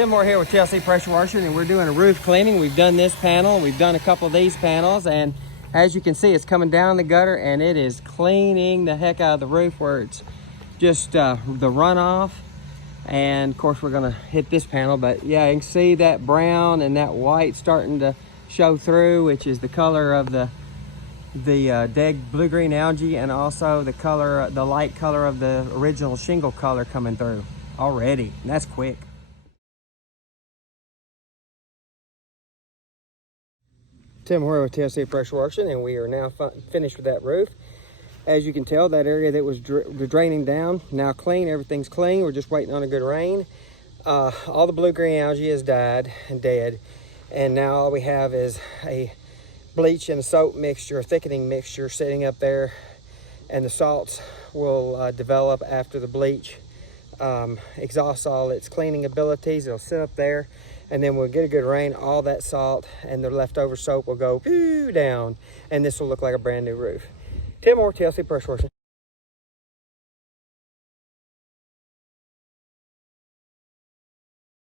Tim Moore here with TLC Pressure Washing, and we're doing a roof cleaning. We've done this panel, we've done a couple of these panels, and as you can see, it's coming down the gutter and it is cleaning the heck out of the roof where it's just the runoff. And of course we're gonna hit this panel, but yeah, you can see that brown and that white starting to show through, which is the color of the dead blue-green algae, and also the light color of the original shingle color coming through already. And that's quick. Tim Moore with TLC Pressure Washing, and we are now finished with that roof. As you can tell, that area that was draining down, now clean. Everything's clean. We're just waiting on a good rain. All the blue-green algae has died and dead, and now all we have is a bleach and a soap mixture, a thickening mixture sitting up there, and the salts will develop after the bleach exhausts all its cleaning abilities. It'll sit up there, and then we'll get a good rain. All that salt and the leftover soap will go down, and this will look like a brand new roof. Tim Moore, TLC Pressure Washing.